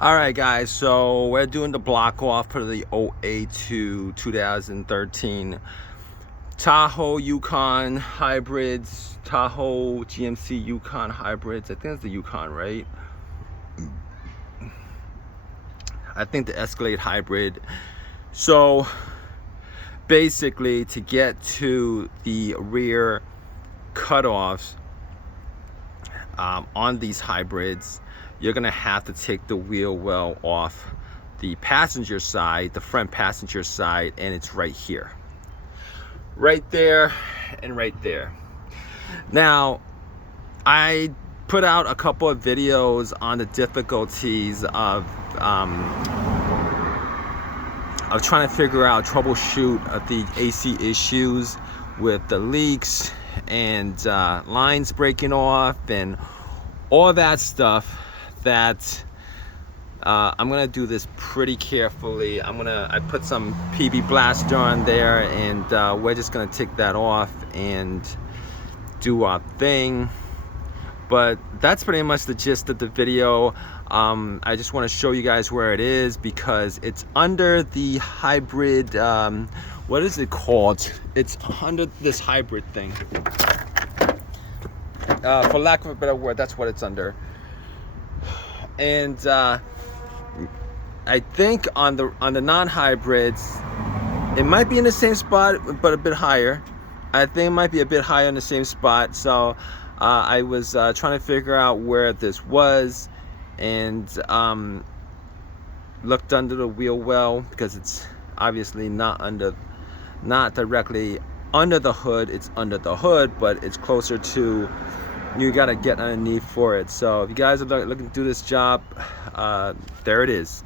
All right, guys, so we're doing the block off for the 08 to 2013 Tahoe Yukon hybrids, Tahoe GMC Yukon hybrids. I think it's the Yukon, right? I think the Escalade hybrid. So basically, to get to the rear cutoffs on these hybrids, you're gonna have to take the wheel well off the passenger side, the front passenger side, and it's right here, right there, and right there. Now, I put out a couple of videos on the difficulties of trying to figure out, troubleshoot the AC issues with the leaks and lines breaking off and all that stuff. That I'm gonna do this pretty carefully. I put some PB Blaster on there, and we're just gonna take that off and do our thing. But that's pretty much the gist of the video. I just want to show you guys where it is because it's under the hybrid. What is it called? It's under this hybrid thing. For lack of a better word, that's what it's under. And I think on the non-hybrids, it might be in the same spot but a bit higher. I think it might be a bit higher in the same spot. So I was trying to figure out where this was, and looked under the wheel well, because it's obviously not directly under the hood. It's under the hood, but it's closer to, you gotta get underneath for it. So if you guys are looking to do this job, there it is.